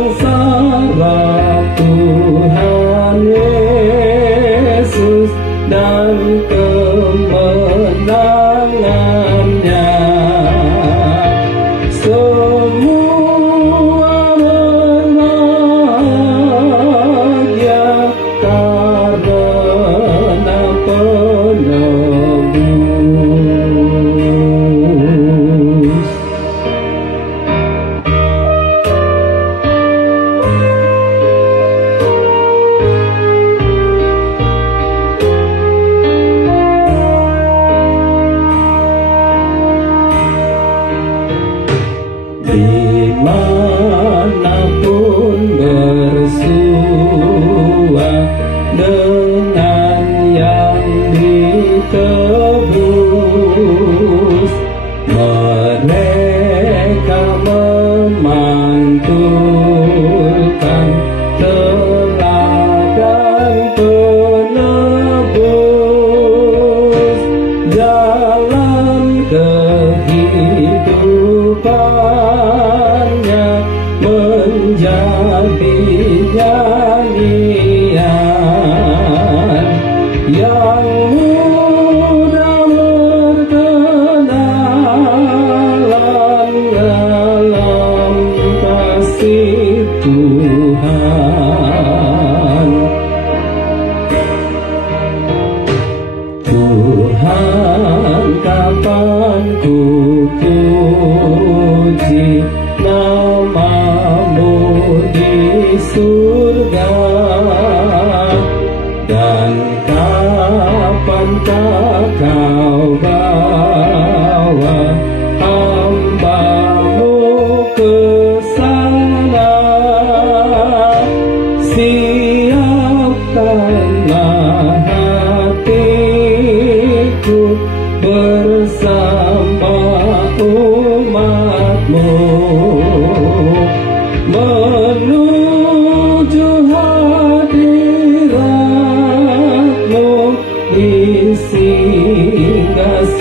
sengsara Tuhan Yesus dan kemenangannya. Semua berbahagia karena penebus. Dimanapun bersua dengan yang ditebus, mereka memantulkan teladan penebus. Jalan kehidupannya menjadi nyanyian yang mudah berkenalan dalam kasih Tuhan. Tuhan, kapan ku puji namamu di surga, dan kapankah kau bawa hamba-Mu ke sana? Siapkanlah hatiku bersama umat-Mu menuju hadirat-Mu di singgasana.